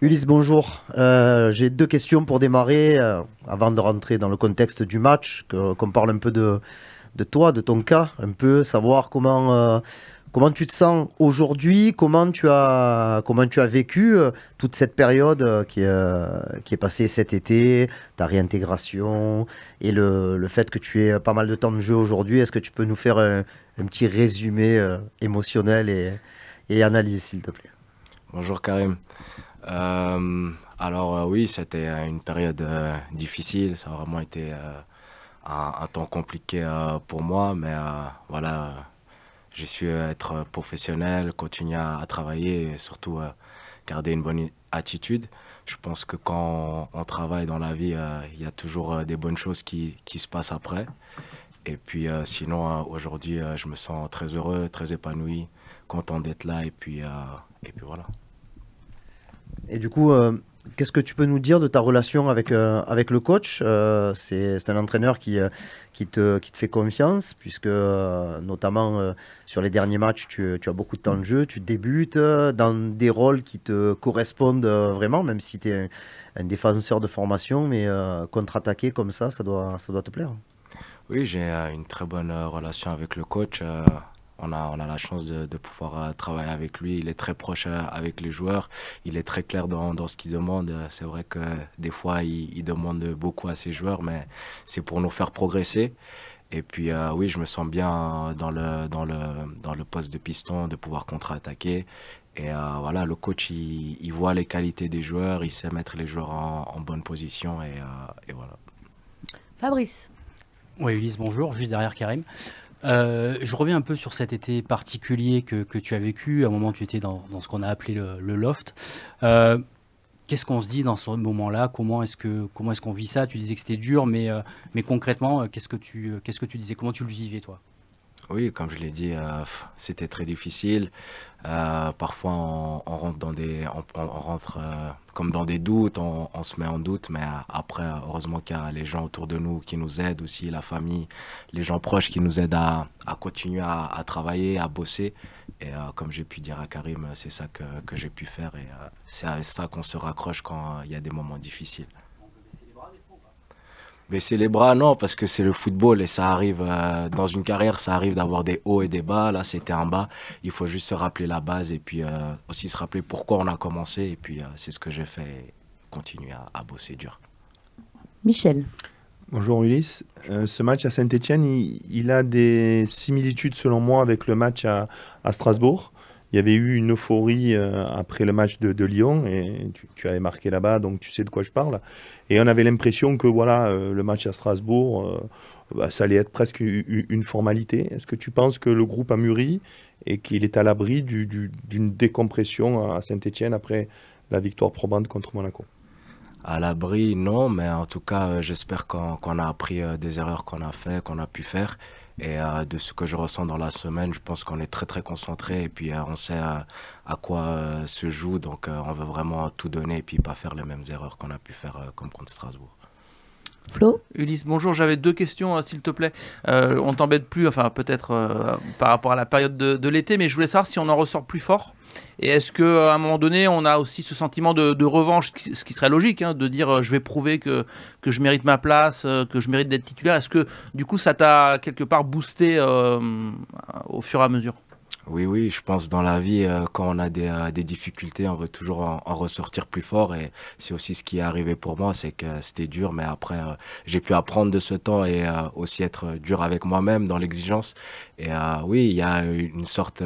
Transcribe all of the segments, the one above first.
Ulysse, bonjour. J'ai deux questions pour démarrer avant de rentrer dans le contexte du match, qu'on parle un peu de toi, de ton cas, un peu savoir comment tu te sens aujourd'hui, comment tu as vécu toute cette période qui est passée cet été, ta réintégration et le fait que tu aies pas mal de temps de jeu aujourd'hui. Est-ce que tu peux nous faire un petit résumé émotionnel et analyse, s'il te plaît? Bonjour Karim. Oui, c'était une période difficile, ça a vraiment été un temps compliqué pour moi, mais voilà, j'ai su être professionnel, continuer à travailler et surtout garder une bonne attitude. Je pense que quand on travaille dans la vie, il y a toujours des bonnes choses qui se passent après. Et puis sinon, aujourd'hui, je me sens très heureux, très épanoui, content d'être là et puis voilà. Et du coup, qu'est-ce que tu peux nous dire de ta relation avec le coach? C'est un entraîneur qui te fait confiance, puisque notamment sur les derniers matchs, tu as beaucoup de temps de jeu, tu débutes dans des rôles qui te correspondent vraiment, même si tu es un défenseur de formation, mais contre-attaquer comme ça doit te plaire. Oui, j'ai une très bonne relation avec le coach. On a la chance de pouvoir travailler avec lui. Il est très proche avec les joueurs. Il est très clair dans ce qu'il demande. C'est vrai que des fois, il demande beaucoup à ses joueurs, mais c'est pour nous faire progresser. Et puis, oui, je me sens bien dans le poste de piston, de pouvoir contre-attaquer. Et voilà, le coach, il voit les qualités des joueurs, il sait mettre les joueurs en bonne position. Et voilà. Fabrice. Oui, Ulysse, bonjour, juste derrière Karim. Je reviens un peu sur cet été particulier que tu as vécu. À un moment, tu étais dans ce qu'on a appelé le loft. Qu'est-ce qu'on se dit dans ce moment-là? Comment est-ce qu'on vit ça? Tu disais que c'était dur, mais concrètement, qu'est-ce que tu disais? Comment tu le vivais, toi? Oui, comme je l'ai dit, c'était très difficile. Parfois, on rentre on rentre comme dans des doutes, on se met en doute, mais après, heureusement qu'il y a les gens autour de nous qui nous aident aussi, la famille, les gens proches qui nous aident à continuer à travailler, à bosser. Et comme j'ai pu dire à Karim, c'est ça que j'ai pu faire et c'est à ça qu'on se raccroche quand il y a des moments difficiles. Baisser les bras, non, parce que c'est le football et ça arrive dans une carrière, ça arrive d'avoir des hauts et des bas. Là, c'était un bas. Il faut juste se rappeler la base et puis aussi se rappeler pourquoi on a commencé. Et puis, c'est ce que j'ai fait et continuer à bosser dur. Michel. Bonjour Ulysse. Ce match à Saint-Étienne, il a des similitudes selon moi avec le match à Strasbourg. Il y avait eu une euphorie après le match de Lyon et tu avais marqué là-bas, donc tu sais de quoi je parle. Et on avait l'impression que voilà, le match à Strasbourg, ça allait être presque une formalité. Est-ce que tu penses que le groupe a mûri et qu'il est à l'abri d'une décompression à Saint-Étienne après la victoire probante contre Monaco? À l'abri, non, mais en tout cas, j'espère qu'on a appris des erreurs qu'on a fait, qu'on a pu faire. Et de ce que je ressens dans la semaine, je pense qu'on est très très concentré et puis on sait à quoi se joue. Donc on veut vraiment tout donner et puis pas faire les mêmes erreurs qu'on a pu faire comme contre Strasbourg. Flo. Ulysse, bonjour, j'avais deux questions, s'il te plaît. On t'embête plus, enfin peut-être par rapport à la période de l'été, mais je voulais savoir si on en ressort plus fort. Et est-ce qu'à un moment donné, on a aussi ce sentiment de revanche, ce qui serait logique, hein, de dire je vais prouver que je mérite ma place, que je mérite d'être titulaire. Est-ce que du coup ça t'a quelque part boosté au fur et à mesure? Oui, oui, je pense dans la vie, quand on a des difficultés, on veut toujours en ressortir plus fort et c'est aussi ce qui est arrivé pour moi, c'est que c'était dur, mais après, j'ai pu apprendre de ce temps et aussi être dur avec moi-même dans l'exigence. Et oui, il y a une sorte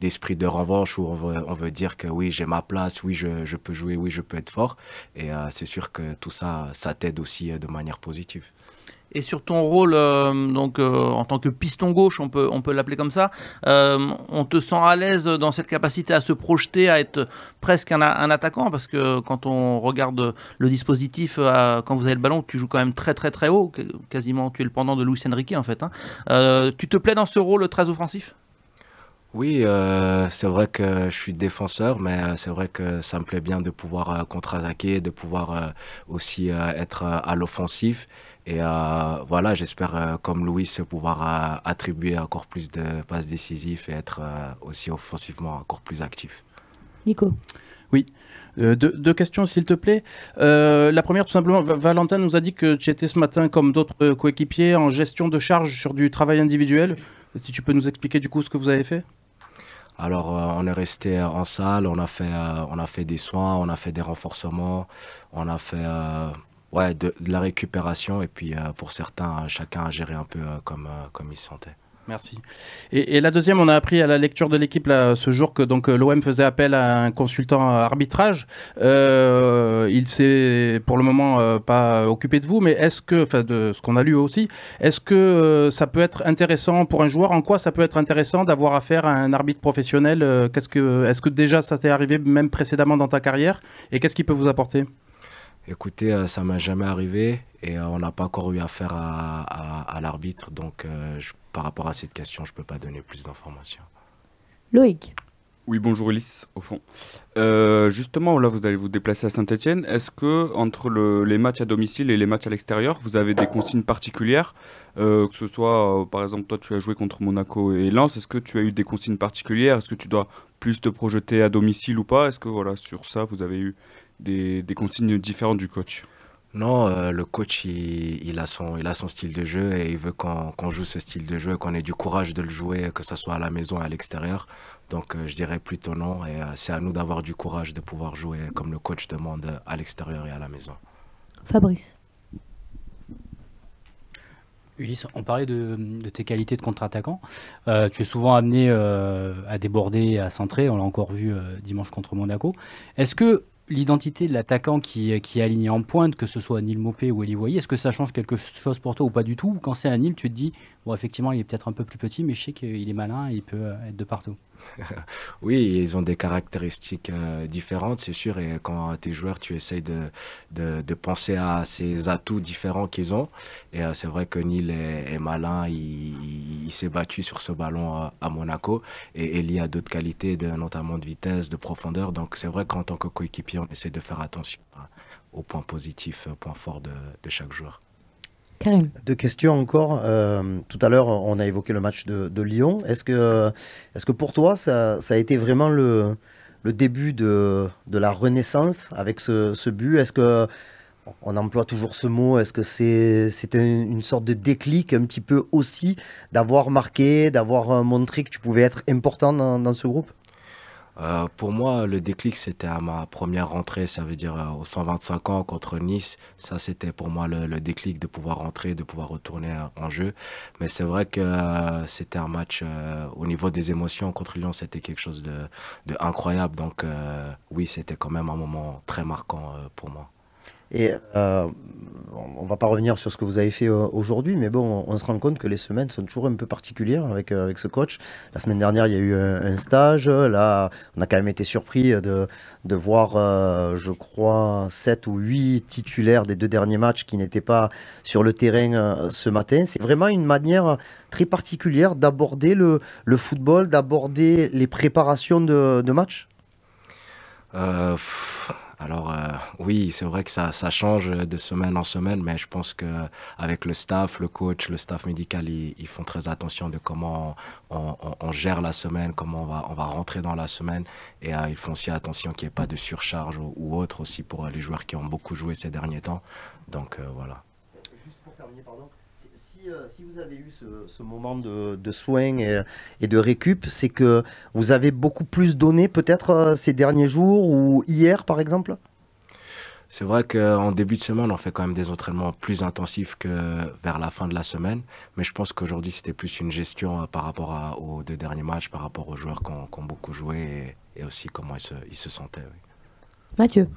d'esprit de revanche où on veut dire que oui, j'ai ma place, oui, je peux jouer, oui, je peux être fort. Et c'est sûr que tout ça, ça t'aide aussi de manière positive. Et sur ton rôle, en tant que piston gauche, on peut l'appeler comme ça, on te sent à l'aise dans cette capacité à se projeter, à être presque un attaquant, parce que quand on regarde le dispositif, quand vous avez le ballon, tu joues quand même très très très haut, quasiment tu es le pendant de Luis Enrique en fait, hein. Tu te plais dans ce rôle très offensif? Oui, c'est vrai que je suis défenseur, mais c'est vrai que ça me plaît bien de pouvoir contre-attaquer, de pouvoir aussi être à l'offensif. Et voilà, j'espère, comme Louis, pouvoir attribuer encore plus de passes décisives et être aussi offensivement encore plus actif. Nico. Deux questions, s'il te plaît. La première, tout simplement, Valentin nous a dit que tu étais ce matin, comme d'autres coéquipiers, en gestion de charge sur du travail individuel. Si tu peux nous expliquer du coup ce que vous avez fait? Alors, on est resté en salle, on a fait des soins, on a fait des renforcements, on a fait de la récupération et puis pour certains, chacun a géré un peu comme il se sentait. Merci. Et la deuxième, on a appris à la lecture de l'équipe là, ce jour que donc l'OM faisait appel à un consultant arbitrage. Il s'est pour le moment pas occupé de vous, mais est-ce que, enfin de ce qu'on a lu aussi, est-ce que ça peut être intéressant pour un joueur? En quoi ça peut être intéressant d'avoir affaire à un arbitre professionnel? Est-ce que déjà ça t'est arrivé même précédemment dans ta carrière? Et qu'est-ce qu'il peut vous apporter? Écoutez, ça m'est jamais arrivé et on n'a pas encore eu affaire à l'arbitre, donc par rapport à cette question, je peux pas donner plus d'informations. Loïc. Oui, bonjour Ulysse, au fond. Justement, là, vous allez vous déplacer à Saint-Etienne. Est-ce que entre les matchs à domicile et les matchs à l'extérieur, vous avez des consignes particulières que ce soit, par exemple, toi, tu as joué contre Monaco et Lens. Est-ce que tu as eu des consignes particulières? Est-ce que tu dois plus te projeter à domicile ou pas? Est-ce que, voilà, sur ça, vous avez eu des consignes différentes du coach? Non, le coach, il a son style de jeu et il veut qu'on joue ce style de jeu, qu'on ait du courage de le jouer, que ce soit à la maison et à l'extérieur. Donc, je dirais plutôt non. Et c'est à nous d'avoir du courage de pouvoir jouer comme le coach demande à l'extérieur et à la maison. Fabrice. Ulysse, on parlait de tes qualités de contre-attaquant. Tu es souvent amené à déborder, à centrer. On l'a encore vu dimanche contre Monaco. Est-ce que l'identité de l'attaquant qui est aligné en pointe, que ce soit Neil Maupay ou Elie Voyer, est-ce que ça change quelque chose pour toi ou pas du tout? Ou quand c'est un Neil, tu te dis, bon, effectivement, il est peut-être un peu plus petit, mais je sais qu'il est malin et il peut être de partout. Oui, ils ont des caractéristiques différentes, c'est sûr. Et quand tu es joueur, tu essayes de penser à ces atouts différents qu'ils ont. Et c'est vrai que Neil est malin, il s'est battu sur ce ballon à Monaco. Et Elie a d'autres qualités, notamment de vitesse, de profondeur. Donc c'est vrai qu'en tant que coéquipier, on essaie de faire attention aux points positifs, aux points forts de chaque joueur. Karim. Deux questions encore. Tout à l'heure, on a évoqué le match de Lyon. Est-ce que pour toi, ça a été vraiment le début de la renaissance avec ce but? Est-ce que on emploie toujours ce mot? Est-ce que c'était une sorte de déclic un petit peu aussi d'avoir marqué, d'avoir montré que tu pouvais être important dans ce groupe? Pour moi, le déclic, c'était à ma première rentrée, ça veut dire aux 125 ans contre Nice. Ça, c'était pour moi le déclic de pouvoir rentrer, de pouvoir retourner en jeu. Mais c'est vrai que c'était un match, au niveau des émotions contre Lyon, c'était quelque chose de incroyable. Donc oui, c'était quand même un moment très marquant pour moi. Et on va pas revenir sur ce que vous avez fait aujourd'hui, mais bon, on se rend compte que les semaines sont toujours un peu particulières avec ce coach. La semaine dernière, il y a eu un stage. Là, on a quand même été surpris de voir, je crois, 7 ou 8 titulaires des 2 derniers matchs qui n'étaient pas sur le terrain ce matin. C'est vraiment une manière très particulière d'aborder le football, d'aborder les préparations de matchs. Alors oui, c'est vrai que ça change de semaine en semaine, mais je pense qu'avec le staff, le coach, le staff médical, ils font très attention de comment on gère la semaine, comment on va rentrer dans la semaine. Et ils font aussi attention qu'il n'y ait pas de surcharge ou autre aussi pour les joueurs qui ont beaucoup joué ces derniers temps. Donc voilà. Juste pour terminer, pardon. Si vous avez eu ce moment de soins et de récup, c'est que vous avez beaucoup plus donné peut-être ces derniers jours ou hier par exemple? C'est vrai qu'en début de semaine, on fait quand même des entraînements plus intensifs que vers la fin de la semaine. Mais je pense qu'aujourd'hui, c'était plus une gestion par rapport aux 2 derniers matchs, par rapport aux joueurs qui ont beaucoup joué et aussi comment ils se sentaient. Oui. Mathieu.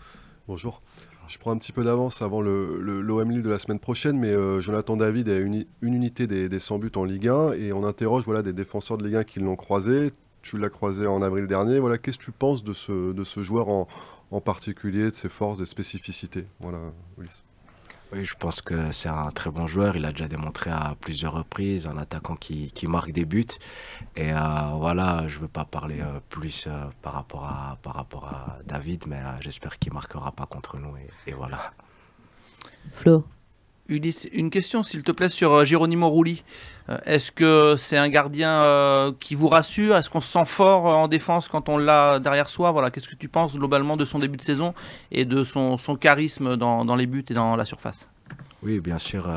Bonjour. Je prends un petit peu d'avance avant l'OM Lille de la semaine prochaine, mais Jonathan David a une unité des 100 buts en Ligue 1 et on interroge des défenseurs de Ligue 1 qui l'ont croisé. Tu l'as croisé en avril dernier. Voilà, qu'est-ce que tu penses de ce joueur en particulier, de ses forces et spécificités? Voilà, Ulysse. Oui, je pense que c'est un très bon joueur. Il a déjà démontré à plusieurs reprises, un attaquant qui marque des buts. Et voilà, je ne veux pas parler plus par rapport à David, mais j'espère qu'il ne marquera pas contre nous. Et voilà. Flo. Ulysse, une question s'il te plaît sur Geronimo Rulli. Est-ce que c'est un gardien qui vous rassure? Est-ce qu'on se sent fort en défense quand on l'a derrière soi? Voilà, qu'est-ce que tu penses globalement de son début de saison et de son charisme dans les buts et dans la surface? Oui, bien sûr.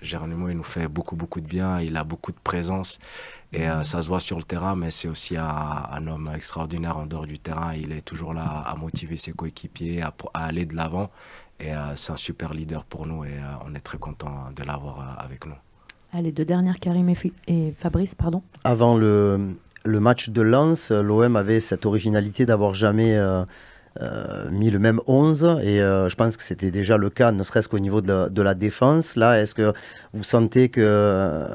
Geronimo, il nous fait beaucoup de bien. Il a beaucoup de présence et ça se voit sur le terrain, mais c'est aussi un homme extraordinaire en dehors du terrain. Il est toujours là à motiver ses coéquipiers, à aller de l'avant. Et c'est un super leader pour nous et on est très content de l'avoir avec nous. Allez, 2 dernières, Karim et Fabrice, pardon. Avant le match de Lens, l'OM avait cette originalité d'avoir jamais mis le même 11 et je pense que c'était déjà le cas, ne serait-ce qu'au niveau de la défense. Là, est-ce que vous sentez que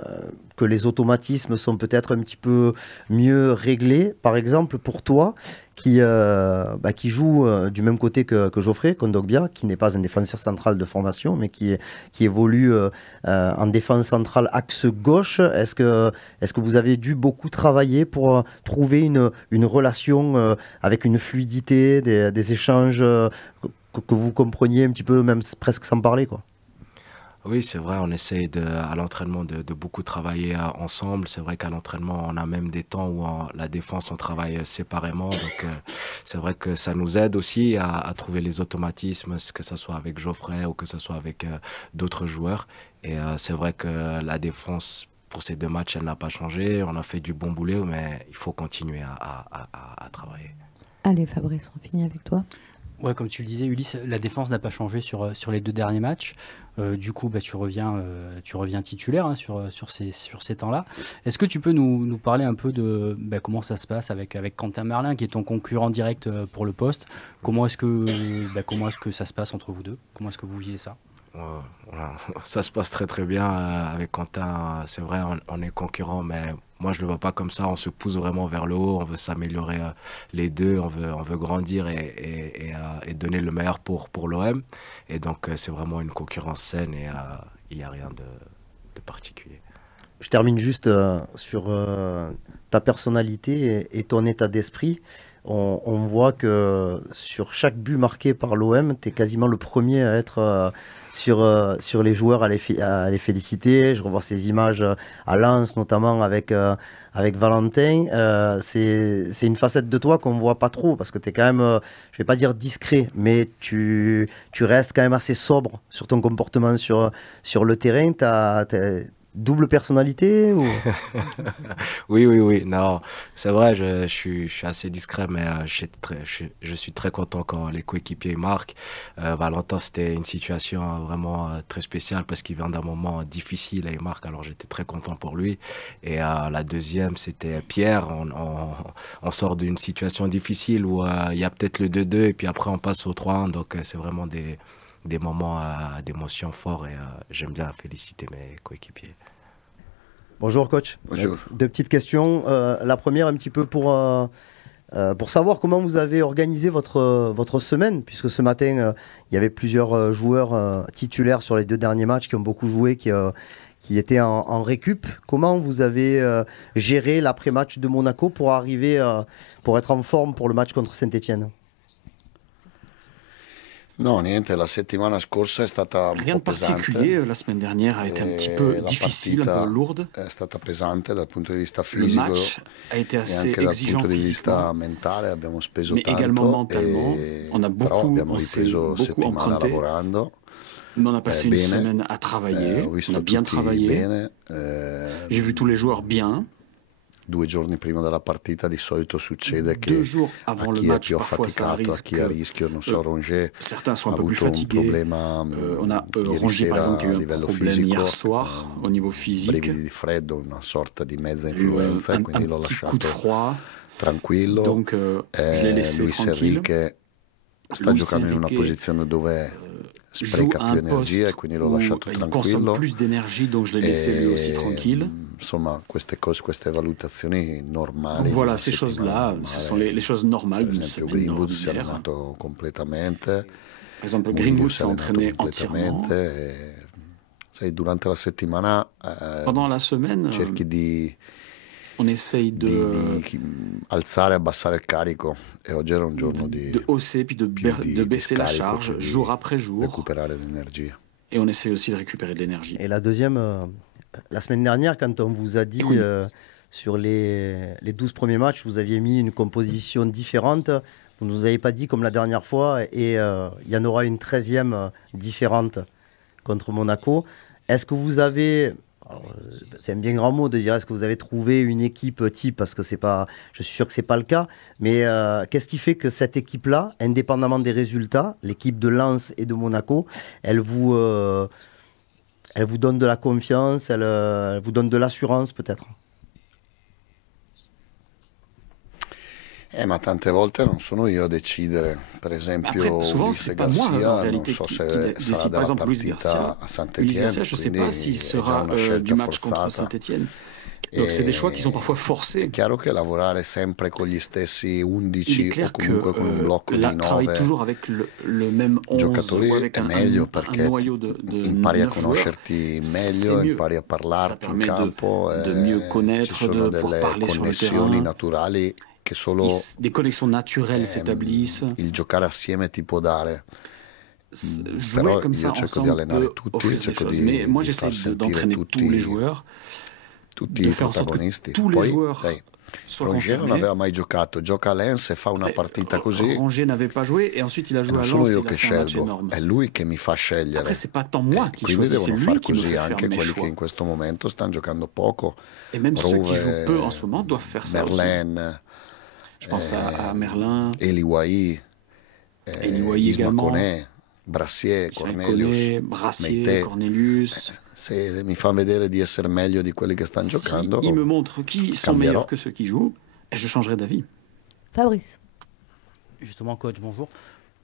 les automatismes sont peut-être un petit peu mieux réglés? Par exemple, pour toi, qui joue du même côté que Geoffrey Kondogbia, qui n'est pas un défenseur central de formation, mais qui évolue en défense centrale axe gauche. Est-ce que vous avez dû beaucoup travailler pour trouver une relation avec une fluidité, des échanges que vous compreniez un petit peu, même presque sans parler, quoi? Oui, c'est vrai, on essaye à l'entraînement de beaucoup travailler ensemble. C'est vrai qu'à l'entraînement, on a même des temps où la défense, on travaille séparément. Donc, c'est vrai que ça nous aide aussi à trouver les automatismes, que ce soit avec Geoffrey ou que ce soit avec d'autres joueurs. Et c'est vrai que la défense, pour ces 2 matchs, elle n'a pas changé. On a fait du bon boulot, mais il faut continuer à travailler. Allez, Fabrice, on finit avec toi. Ouais, comme tu le disais, Ulysse, la défense n'a pas changé sur les 2 derniers matchs. Du coup, tu reviens titulaire hein, sur ces temps-là. Est-ce que tu peux nous parler un peu de comment ça se passe avec Quentin Merlin, qui est ton concurrent direct pour le poste? Comment est-ce que ça se passe entre vous deux? Comment est-ce que vous vivez ça? Voilà. Ça se passe très bien avec Quentin. C'est vrai, on est concurrents, mais moi je le vois pas comme ça. On se pousse vraiment vers le haut. On veut s'améliorer les deux. On veut grandir et donner le meilleur pour l'OM. Et donc c'est vraiment une concurrence saine et il n'y a rien de particulier. Je termine juste sur ta personnalité et ton état d'esprit. On voit que sur chaque but marqué par l'OM, tu es quasiment le premier à être sur les joueurs, à les féliciter. Je revois ces images à Lens, notamment avec Valentin. C'est une facette de toi qu'on ne voit pas trop, parce que tu es quand même, je ne vais pas dire discret, mais tu restes quand même assez sobre sur ton comportement sur le terrain. T'as double personnalité ou... Oui. Non, c'est vrai, je suis assez discret, mais je suis très content quand les coéquipiers marquent. Valentin, c'était une situation vraiment très spéciale parce qu'il vient d'un moment difficile et il marque, alors j'étais très content pour lui. Et la deuxième, c'était Pierre. On sort d'une situation difficile où il y a peut-être le 2-2 et puis après on passe au 3-1. Donc c'est vraiment des moments d'émotion forts et j'aime bien féliciter mes coéquipiers. Bonjour coach. Bonjour. 2 petites questions. La première un petit peu pour savoir comment vous avez organisé votre semaine, puisque ce matin il y avait plusieurs joueurs titulaires sur les 2 derniers matchs qui ont beaucoup joué, qui étaient en récup. Comment vous avez géré l'après-match de Monaco pour arriver pour être en forme pour le match contre Saint-Etienne? No, niente, la settimana scorsa è stata un Rien de po' particulier, pesante. la semaine dernière a été un petit peu La difficile, un peu lourde. È stata pesante dal punto di vista Le fisico match a été e assez anche dal exigeant punto di vista physiquement, mentale, abbiamo speso mais également tanto, mentalement. On a però beaucoup, abbiamo on s'est ripreso beaucoup settimana emprunté, lavorando mais on a passé une bene. semaine à travailler, Ho visto on a bien tutti travaillé. bene. J'ai vu tous les joueurs bien. 2 giorni prima della partita di solito succede 2 che jours avant a le chi è match, più parfois ça affaticato, arrive a chi è a que rischio, non so, Rongier certains sont ha un peu plus avuto un fatigués. problema On a ieri Rongier par sera exemple qui a a eu un livello problème fisico, hier soir au niveau physique. brividi di freddo, una sorta di mezza Il y a eu influenza e un quindi l'ho petit coup de lasciato froid, tranquillo. donc je l'ai laissé Luis tranquille. Enrique sta Luis giocando in una Enrique, posizione dove joue spreca à più un energia e poste quindi l'ho où lasciato il consomme tranquillo. plus d'énergie, donc je l'ai laissé lui aussi tranquille. Insomma, queste valutazioni normali. Donc di voilà, una ces settimana choses-là, ce normale. sont les choses normales Per d'une esempio, semaine Greenwood si è ordinaire. allenato completamente. Par exemple, Murillo Greenwood si è s'est allenato entraîné entièrement. completamente. Sai, durante la settimana Pendant la semaine, cerchi di on essaye alzare e abbassare il carico e oggi era un giorno de hausser puis de baisser la scarico, charge quindi jour après jour recuperare l'energia. Et on essaie aussi de récupérer de l'énergie. Et la deuxième, la semaine dernière, quand on vous a dit sur les 12 premiers matchs, vous aviez mis une composition différente. Vous ne nous avez pas dit comme la dernière fois, et il y en aura une 13e différente contre Monaco. Est-ce que vous avez, c'est un bien grand mot de dire, est-ce que vous avez trouvé une équipe type, parce que c'est pas, je suis sûr que c'est pas le cas, mais qu'est-ce qui fait que cette équipe-là, indépendamment des résultats, l'équipe de Lens et de Monaco, elle vous donne de la confiance, elle vous donne de l'assurance peut-être? Ma tante volte non sono io a decidere, per esempio Après, souvent, Luis c'est pas moi, en Garcia, non réalité, so qui se décide. sarà Par della exemple, Luis partita Garcia, a Luis Saint-Étienne, Garcia, je ne sais quindi pas s'il è già sera una du scelta match contre forzata. Saint-Etienne. Donc, c'est des choix qui sont parfois forcés. È chiaro che lavorare sempre con gli stessi Il est 11 o clair comunque que con un blocco di travaille 9 toujours avec le même 11 giocatori ou avec è meglio un perché noyau de impari a 9 joueurs. conoscerti meglio, C'est mieux. impari a Ça parlarti in permet campo, de mieux ci connaître, sono pour delle parler sur le connessioni terrain. naturali che solo Des connexions naturelles s'établissent. il giocare assieme ti può dare. Jouer Però comme io ça cerco di ensemble allenare peut tutti, offrir des cerco choses. di, Mais moi, di j'essaie far sentire d'entraîner tous les joueurs, tutti de i faire en sorte que protagonisti. tous les Poi, joueurs dai, soient Roger non concernés. aveva mai giocato, gioca a Lens e fa una partita così. Ranger n'avait pas joué et ensuite il a E joué non à sono Lens et io il a che fait un match scelgo, énorme. è lui che mi fa scegliere. Après, c'est pas tant moi qui Quindi choisis, c'est devono lui far qui me così fait anche faire mes quelli che choix. in questo momento stanno giocando poco. Et même ceux qui jouent Rouve, peu en ce moment doivent faire ça aussi. Merlin, Je pense à Merlin, Eli Wahi, Eli Wahi Isma également, Koné, Brassier, Ismaël Cornelius, Koné, Brassier, Meite. Cornelius. Se mi fa vedere di essere meglio di quelli che stanno giocando, S'ils me montrent qui sont cambierò. meilleurs que ceux qui jouent, et je changerai d'avis. Fabrice. Justement, coach, bonjour.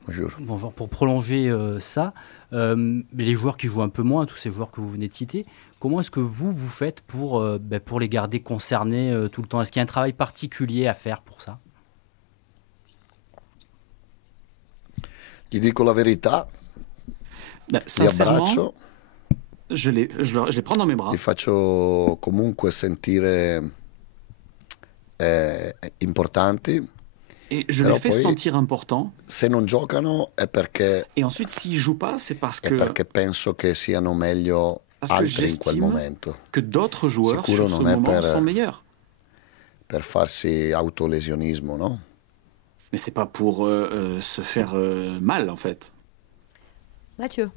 Bonjour. Bonjour. Pour prolonger ça, les joueurs qui jouent un peu moins, tous ces joueurs que vous venez de citer, comment est-ce que vous faites pour les garder concernés tout le temps? Est-ce qu'il y a un travail particulier à faire pour ça? Gli dico la verità, Ben, li sincèrement, abbraccio, je les prends dans mes bras. li faccio comunque sentire importanti. Et je Però les fais poi, sentir importants. se non giocano è perché, Et ensuite, s'ils jouent pas, c'est parce è perché penso che siano meglio Parce que altri in quel j'estime momento, que d'autres joueurs Sicuro sur ce non è moment per- sont meilleurs. per farsi autolesionismo, no? Mais c'est pas pour se faire mal, en fait. Mathieu.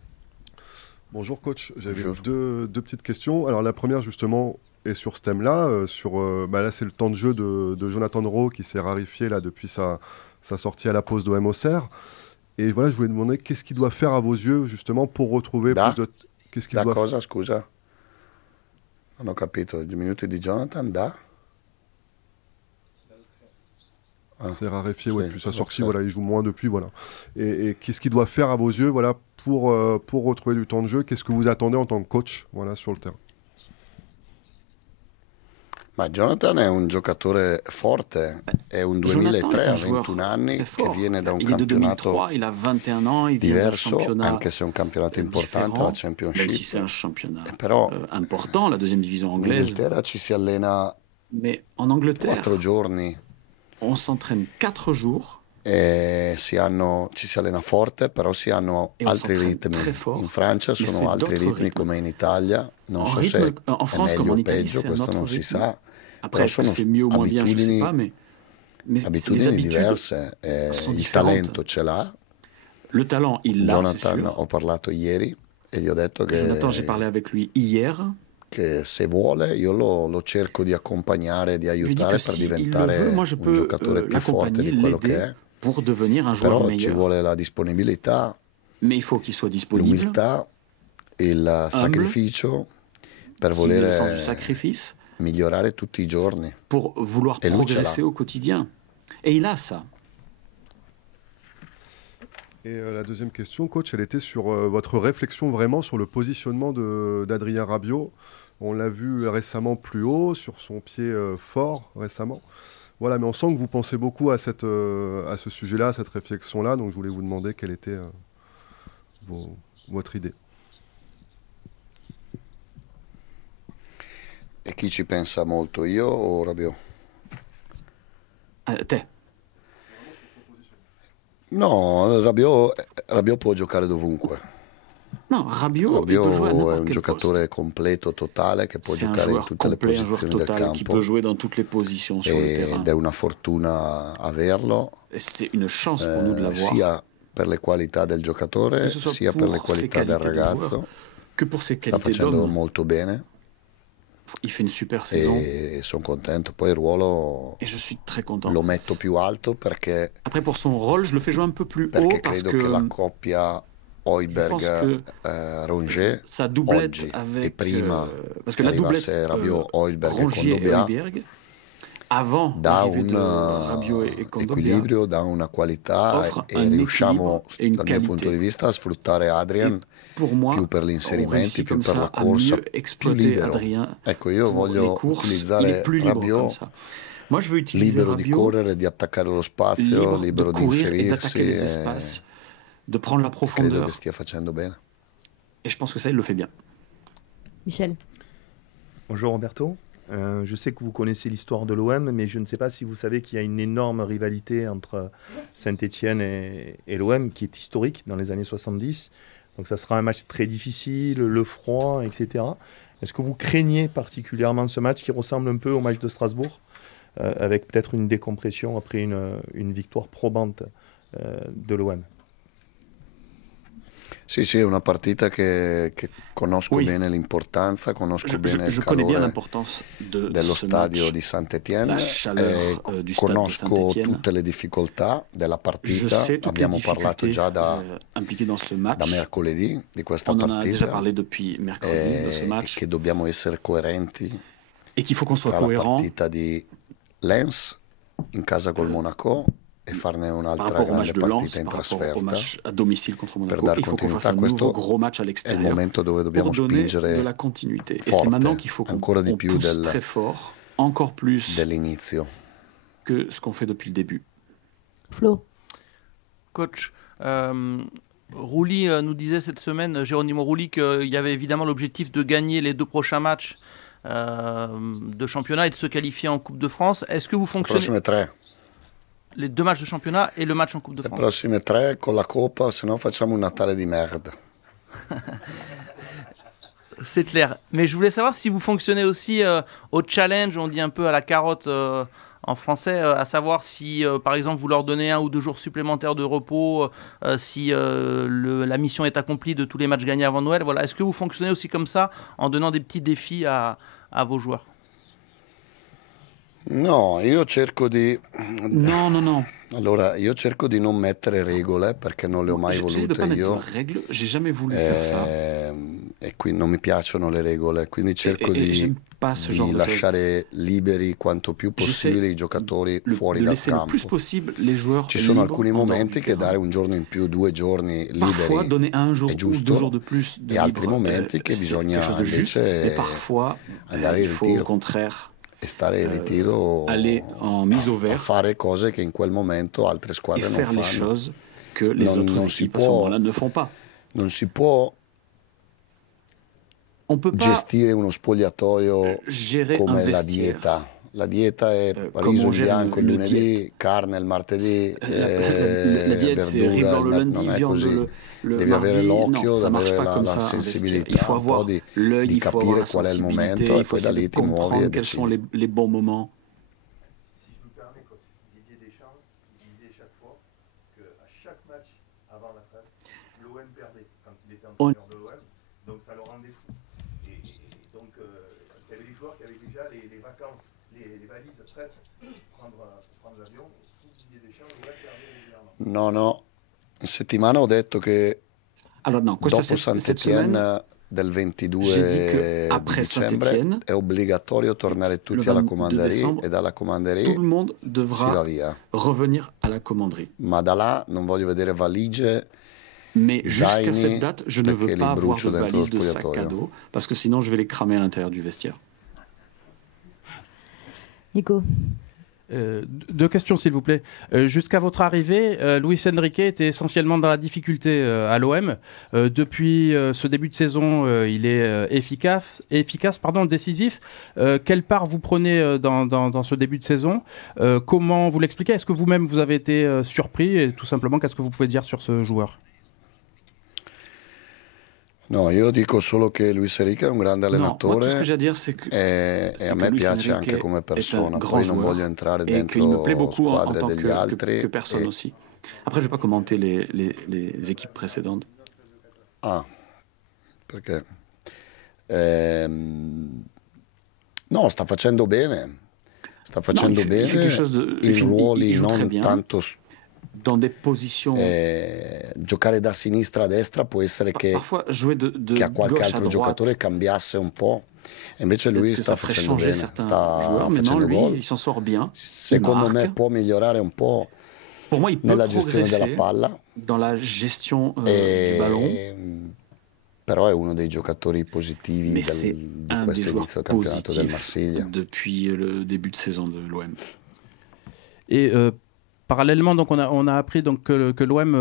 Bonjour coach, j'avais Bonjour. deux petites questions. Alors la première justement est sur ce thème-là. Là c'est le temps de jeu de Jonathan Rowe qui s'est rarifié là depuis sa sortie à la pause d'OM Auxerre. Et voilà, je voulais demander qu'est-ce qu'il doit faire à vos yeux justement pour retrouver Da? plus de... Qu'est-ce qu'il Da doit cosa, scusa? Non ho capito, 10 minuti di Jonathan, da? C'est raréfié, ouais, C'est- depuis sa donc sortie, ça- voilà, il joue moins depuis, voilà. Et qu'est-ce qu'il doit faire à vos yeux, voilà, pour retrouver du temps de jeu? Qu'est-ce que vous attendez en tant que coach, voilà, sur le terrain? Ma Jonathan è un giocatore forte, è un Jonathan 2003 est un a joueur 21 anni très che fort. viene da un Il est de campionato 2003, il a 21 ans, il vient d'un diverso, championnat anche se è un campionato importante, différent, la même si c'est Championship. un championnat Però important, la deuxième division in anglaise. Inghilterra ci si allena Mais en Angleterre, 4 giorni on s'entraîne 4 jours e ci si allena forte, però si hanno Et on altri s'entraîne ritmi. très fort, In Francia mais sono c'est altri d'autres ritmi rythmes. come in Italia, non En so rythme, se en è France comme meglio en o Italie, peggio, c'est un questo autre non si rythme. sa. Après, Però est-ce que sono c'est mieux ou moins bien, je ne sais abitudini- pas, mais les abitudini habitudes diverse, sont il différentes. talento ce l'ha. Le talent, il l'a, c'est Jonathan, sûr. ho parlato ieri e gli ho detto Jonathan, j'ai parlé avec lui hier. che se vuole io lo cerco di accompagnare, di Je lui ai dit aiutare que per s'il le diventare veut, moi je un peux giocatore più forte l'accompagner, di quello che l'aider è. pour devenir un joueur Però ci meilleur. vuole la disponibilità, Mais il faut qu'il soit disponible, l'umiltà, il sacrificio per qu'il ait le sens du volere sacrifice, migliorare tutti i giorni. pour vouloir Et lui, progresser ce l'a. au quotidien. Et il a ça. Et la deuxième question, coach, elle était sur votre réflexion vraiment sur le positionnement d'Adrien Rabiot. On l'a vu récemment plus haut, sur son pied fort récemment. Voilà, mais on sent que vous pensez beaucoup à ce sujet-là, à cette réflexion-là. Donc je voulais vous demander quelle était votre idée. E chi ci pensa molto, io o Rabiot? Te. No, Rabiot può giocare dovunque. No, Rabiot, il peut jouer à Rabiot è n'importe un quel giocatore poste. completo, totale, che può C'est un giocare in joueur tutte le complet, un joueur posizioni del total qui peut campo jouer dans toutes les positions sur le terrain. ed è una fortuna averlo, Et c'est une chance pour nous de l'avoir, sia per le qualità del que giocatore, ce soit sia per le pour ses qualità del qualités de ragazzo. joueur, que pour ses Sta qualités facendo d'homme. molto bene Il fait une super saison e sono contento. Poi il ruolo et je suis très content. lo metto più alto perché Après, pour son rôle, je le fais jouer un peu plus haut perché parce credo che la que coppia je pense que Rongier sa doublette oggi e avec... prima parce que che la doublette arrivasse Rabiot, Højbjerg e Rongier et Kondogbia Højbjerg, avant dà l'arrivée un de Rabiot et Kondogbia, equilibrio, dà una qualità offre e un riusciamo équilibre et une dal mio punto di qualité. vista a sfruttare Adrian Pour moi, più per gli on inserimenti, réussit più comme per la ça à corsa, mieux più exploiter libero. Adrien Ecco, io pour les voglio courses. Il utilizzare est plus libre comme Rabiot ça. Moi, je veux utiliser libero di Rabiot correre, di attaccare lo spazio, libre de libero di courir et d'attaquer inserirsi les espaces, de prendre la credo profondeur. che stia facendo bene. Et je pense que ça, il le fait bien. Michel. Bonjour Roberto. Je sais que vous connaissez l'histoire de l'OM, mais je ne sais pas si vous savez qu'il y a une énorme rivalité entre Saint-Étienne et l'OM qui est historique dans les années 70. Donc ça sera un match très difficile, le froid, etc. Est-ce que vous craignez particulièrement ce match qui ressemble un peu au match de Strasbourg, avec peut-être une décompression après une victoire probante de l'OM? Sì, sì, è una partita che conosco Oui. bene l'importanza, conosco bene Je il connais bien calore l'importance de dello ce stadio match, di Saint-Étienne, la chaleur du stade de conosco Saint-Étienne. tutte le difficoltà della Je partita, sais toutes les abbiamo parlato difficultés già da impliquées dans ce match. mercoledì di questa On en a déjà partita parlé depuis mercredi de ce e match. che dobbiamo essere coerenti Et qu'il faut qu'on soit tra la cohérent partita di Lens in casa col Monaco e farne par un'altra rapport au match grande de Lens, partita in par rapport au trasferta. match à domicile contre Per Monaco. dare Il faut qu'on fasse continuità, un nouveau questo gros match à è il l'extérieur momento dove dobbiamo pour donner spingere de la continuité. Et c'est forte, maintenant qu'il faut qu'on ancora di on più pousse très fort, encore plus dell'inizio. que ce qu'on fait depuis le début. Flo. Coach, Rouli nous disait cette semaine, Geronimo Rouli, qu'il y avait évidemment l'objectif de gagner les 2 prochains matchs de championnat et de se qualifier en Coupe de France. Est-ce que vous Le fonctionnez prossime 3. les 2 matchs de championnat et le match en Coupe de Le France? prossime 3 con la Coppa, se no facciamo un Natale di merda. C'est clair. Mais je voulais savoir si vous fonctionnez aussi au challenge, on dit un peu à la carotte en français, à savoir si, par exemple, vous leur donnez 1 ou 2 jours supplémentaires de repos, si la mission est accomplie de tous les matchs gagnés avant Noël. Voilà. Est-ce que vous fonctionnez aussi comme ça, en donnant des petits défis à vos joueurs? No, io cerco di... Non, non, non. Allora, io cerco di non mettere regole perché non le ho mai J'essaie de volute pas mettre io. de règles. J'ai jamais voulu faire ça. E qui non mi piacciono le regole, quindi cerco Et di, j'aime pas ce genre di de choses. lasciare liberi quanto più possibile i giocatori fuori De dal laisser le plus campo. possible les joueurs Ci sono libres alcuni en dehors momenti du che terrain. dare un giorno in più, 2 giorni Parfois, liberi donner un jour è ou 2 giusto, jours de plus de e altri libre, momenti che c'est bisogna quelque chose de juste. invece Et parfois, andare il in faut au ritiro contraire e stare in ritiro aller en mise au a vert fare cose che in quel momento altre et squadre non faire les fanno. choses que les autres non si équipes à ce può- moment-là ne font pas. Non si può On peut pas gestire uno spogliatoio gérer un come la vestiaire. dieta. La dieta è come riso on il gère bianco il le lunedì, diète. carne il martedì, La diète, c'est riz verdura blanc le lundi, non è viande così. le Devi mardi. avere l'occhio, Non, ça devi marche avere pas comme la ça, un vestiaire. sensibilità, Il faut un po' avoir l'œil, di il faut avoir capire la qual è il sensibilité, momento il e faut poi da essayer lì de ti muovi e comprendre quels sont decidi. les bons moments. Si je me permets, coach, Didier Deschamps, il disait chaque fois qu'à chaque match avant la trêve, l'OM perdait quand il était entraîneur de l'OM, donc ça le rendait fou. Et donc, il y avait des joueurs qui avaient déjà les vacances, les valises prêtes pour prendre l'avion. Sous Didier Deschamps, l'OM perdait régulièrement. No, no, in settimana ho detto che Alors non, questa dopo cette semaine, Saint-Étienne del j'ai dit 22 que di après dicembre Saint-Étienne, è obbligatorio tornare le tutti alla 22 commanderie décembre, e dalla tout commanderie le monde si va devra via. revenir à la commanderie. Ma da là non voglio vedere valigie, Mais jusqu'à zaini, cette date, je ne veux perché li pas avoir brucio de dentro lo valise de sac à spogliatoio. dos, parce que sinon je vais les cramer à l'intérieur du vestiaire. Nico. 2 questions, s'il vous plaît. Jusqu'à votre arrivée, Luis Enrique était essentiellement dans la difficulté à l'OM. Depuis ce début de saison, il est efficace, décisif. Quelle part vous prenez dans ce début de saison? Comment vous l'expliquez? Est-ce que vous-même vous avez été surpris? Et tout simplement, qu'est-ce que vous pouvez dire sur ce joueur? No, io dico solo che Luis Enrique è un grande Non, moi, tout ce que allenatore j'ai à dire, c'est que, e a me Luis piace Enrique anche come est un persona. grand Poi non joueur voglio entrare et qu'il me plaît dentro beaucoup en squadre tant degli altri. que personne aussi. Après, je vais pas commenter les équipes précédentes. Ah, perché? No, sta facendo bene. Sta facendo il fait quelque bene chose de... in ruoli il joue très non bien, tanto. dans des positions... Giocare da sinistra a destra può essere che Parfois, jouer de a qualche gauche à altro droite, giocatore cambiasse un po'. E invece peut-être lui que sta ça ferait facendo changer bene, certains sta joueurs, mais non, facendo lui, gol. il s'en sort bien. Secondo il me marque. può migliorare un po' Pour moi, il peut nella gestione della progresser palla, dans la gestion du ballon, però è uno dei giocatori positivi mais c'est di un des questo joueurs inizio campionato del positifs Marsiglia. depuis le début de saison de l'OM. Et parallèlement, donc on a appris donc que l'OM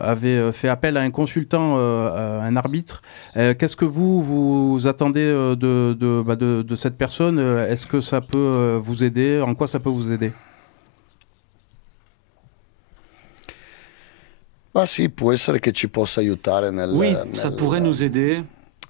avait fait appel à un consultant, un arbitre. Qu'est-ce que vous attendez de cette personne? Est-ce que ça peut vous aider? En quoi ça peut vous aider? Ma sì, può essere che ci possa aiutare Oui, ça pourrait nous aider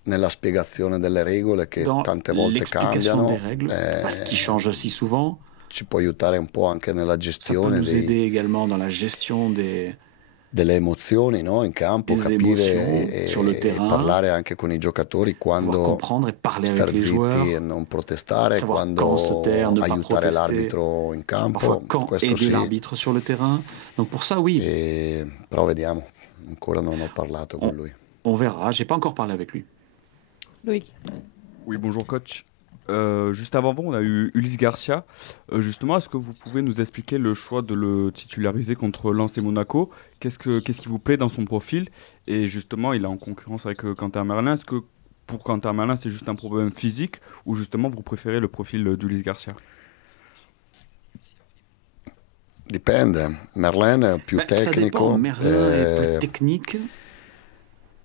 nella spiegazione delle regole che dans tante volte l'explication cambiano. des règles, parce qu'ils changent aussi souvent. Ci può aiutare un po' anche nella Ça peut gestione nous aider également dans la gestion delle emozioni, no? In campo, des capire émotions sur le e terrain, parlare anche con i giocatori pouvoir quando comprendre et parler star avec les joueurs, zitti e non protestare, savoir quand se quando taire, ne pas aiutare protester, l'arbitro in parfois campo, quand questo aider sì. l'arbitre sur le terrain. Donc pour ça, oui, Però vediamo, ancora non ho parlato con lui. on verra. J'ai pas encore parlé avec lui. Loïc. Oui, bonjour coach. Juste avant vous, on a eu Ulysse Garcia. Justement, est-ce que vous pouvez nous expliquer le choix de le titulariser contre Lens et Monaco? Qu'est-ce qui vous plaît dans son profil? Et justement, il est en concurrence avec Quentin Merlin. Est-ce que pour Quentin Merlin, c'est juste un problème physique ou justement vous préférez le profil d'Ulysse Garcia? Dipende, Merlin è più Ça tecnico, dépend. Merlin est plus technique,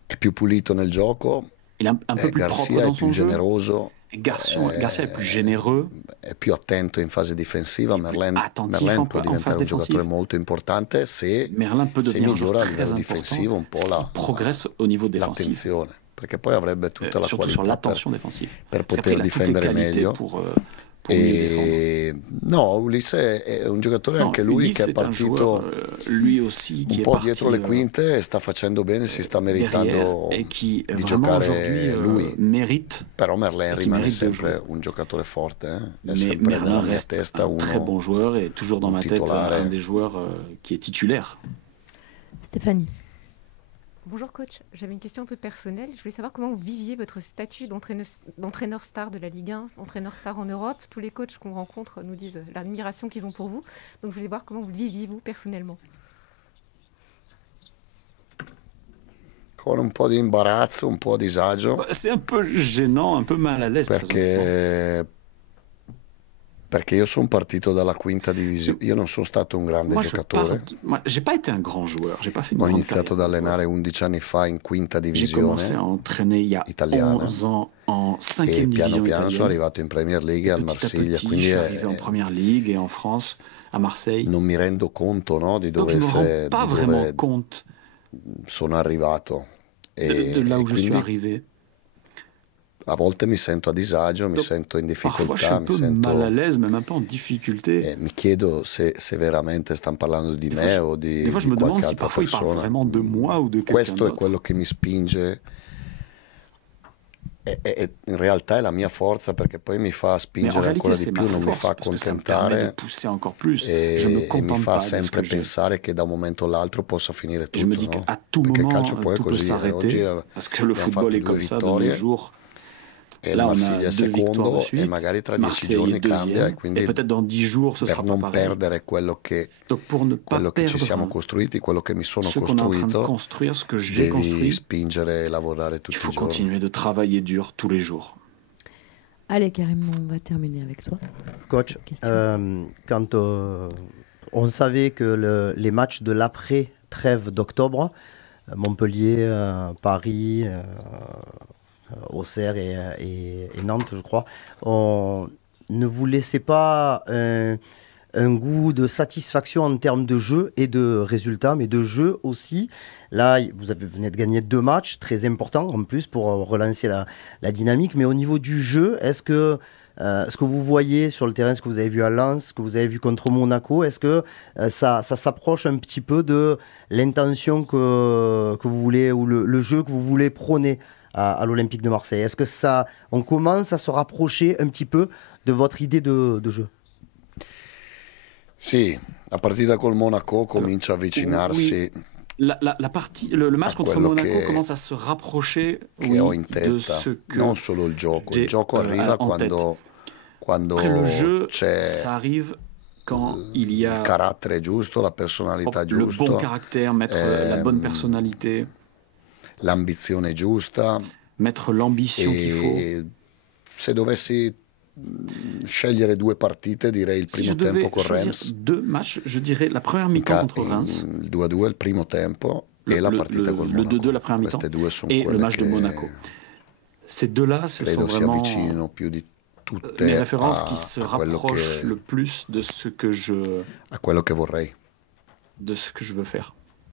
è più pulito nel gioco, il est un peu plus propre Garcia è dans son più jeu. generoso, Garcia est plus généreux, è più attento in fase difensiva. Merlin attentif può en diventare phase un giocatore défensive. molto importante se Merlin peut devenir un migliora a joueur livello très difensivo un important po' s'il progresse au niveau défensif. l'attenzione, perché poi avrebbe tutta la Surtout sur qualità l'attention défensive. per Parce qu'après, poter il a toutes les difendere qualités meglio. pour mieux défendre. No, Ulisse è un giocatore Non, anche lui Ulysse che è est un partito joueur, lui aussi, qui un est po' parti dietro le quinte e sta facendo bene, si sta derrière meritando et qui di vraiment giocare aujourd'hui lui. mérite. Però Merlin et qui rimane mérite de sempre jouer. un giocatore forte, è Mais sempre nella Merlin mia reste testa un très bon uno. joueur et toujours dans un ma tête titolare. un des joueurs qui est titulaire. Stéphanie. Bonjour coach, j'avais une question un peu personnelle. Je voulais savoir comment vous viviez votre statut d'entraîneur star de la Ligue 1, entraîneur star en Europe. Tous les coachs qu'on rencontre nous disent l'admiration qu'ils ont pour vous. Donc je voulais voir comment vous le viviez vous personnellement. Con un po' di imbarazzo, un po' a disagio, C'est un peu gênant, un peu mal à l'aise. très honnêtement. perché io sono partito dalla quinta divisione.Io non sono stato un grande Moi, giocatore. j'ai pas été un grand joueur, j'ai pas fait une Ho grande iniziato ad carrière. allenare 11 anni fa in quinta J'ai commencé à divisione entraîner il y a italiana 11 ans en e 5e piano division piano sono italienne. arrivato in Premier League al Petit à Marsiglia, petit, je quindi suis arrivé en Première Ligue et en France, à Marseille. non mi rendo conto, no, di Donc dove, je me rends pas di vraiment dove compte sono arrivato. de là où je suis quindi arrivé. a volte mi sento a disagio, mi Donc, sento in Parfois, je suis difficoltà, un mi peu mal à sento... l'aise, même un peu en difficulté. mi chiedo se veramente stanno parlando di me o Des fois, je di me demande qualche si altra parfois ils parlent persona. vraiment de moi ou de quelqu'un Questo è d'autre. quello che mi spinge. E in realtà è la mia forza, perché poi mi fa Mais en spingere réalité, ancora di c'est ma più, non mi force, fa parce que ça me permet de accontentare pousser encore plus. Je me e mi contente fa pas de ce sempre que j'ai. pensare che da un momento all'altro possa finire Je me tutto, dis no? qu'à tout Perché il moment, calcio poi è tout peut così. Oggi s'arrêter, parce que le abbiamo football fatto est 2 comme ça de nos vittorie jours. e il Là, on a Marsiglia è 2 victoires secondo de e suite. magari tra 10 Marseille giorni est cambia, e deuxième. quindi Et peut-être dans 10 jours, ce per sera pas non pareil. perdere quello che Donc pour ne pas ci siamo perdre costruiti, quello che mi sono ce qu'on est en train de costruito, construire, ce que j'ai devi construit, spingere e lavorare il tutti faut i giorni. continuer de travailler dur tous les jours. Allez, Karim, on va terminer avec toi. Coach, Question. quand on savait que les matchs de l'après-trêve d'octobre, Montpellier, Paris, Auxerre et Nantes, je crois, on ne vous laissait pas un goût de satisfaction en termes de jeu et de résultats, mais de jeu aussi. Là, venez de gagner 2 matchs, très importants en plus pour relancer la dynamique. Mais au niveau du jeu, est-ce que vous voyez sur le terrain, ce que vous avez vu à Lens, ce que vous avez vu contre Monaco, est-ce que ça s'approche un petit peu de l'intention que vous voulez, ou le jeu que vous voulez prôner à l'Olympique de Marseille? Est-ce que on commence à se rapprocher un petit peu de votre idée de jeu? Sì, la partita col Monaco comincia a avvicinarsi. Oui. Le match contre Monaco commence à se rapprocher de ce que non solo il gioco arriva quando après le jeu, ça arrive quand il y a il carattere giusto, la personalità giusta, le bon caractère, mettre la bonne personnalité, l'ambizione giusta, mettre l'ambition qu'il faut. Se dovessi scegliere 2 partite, direi il primo tempo con Reims. 2 matchs, je dirais la première mi-temps contre Reims. Il 2-2 il primo tempo e la partita col Monaco. Le 2-2 la première mi-temps et le match de Monaco. Ces deux-là, ce sont vraiment mes références qui se rapprochent le plus de ce que je a quello che vorrei. De ce que je veux faire.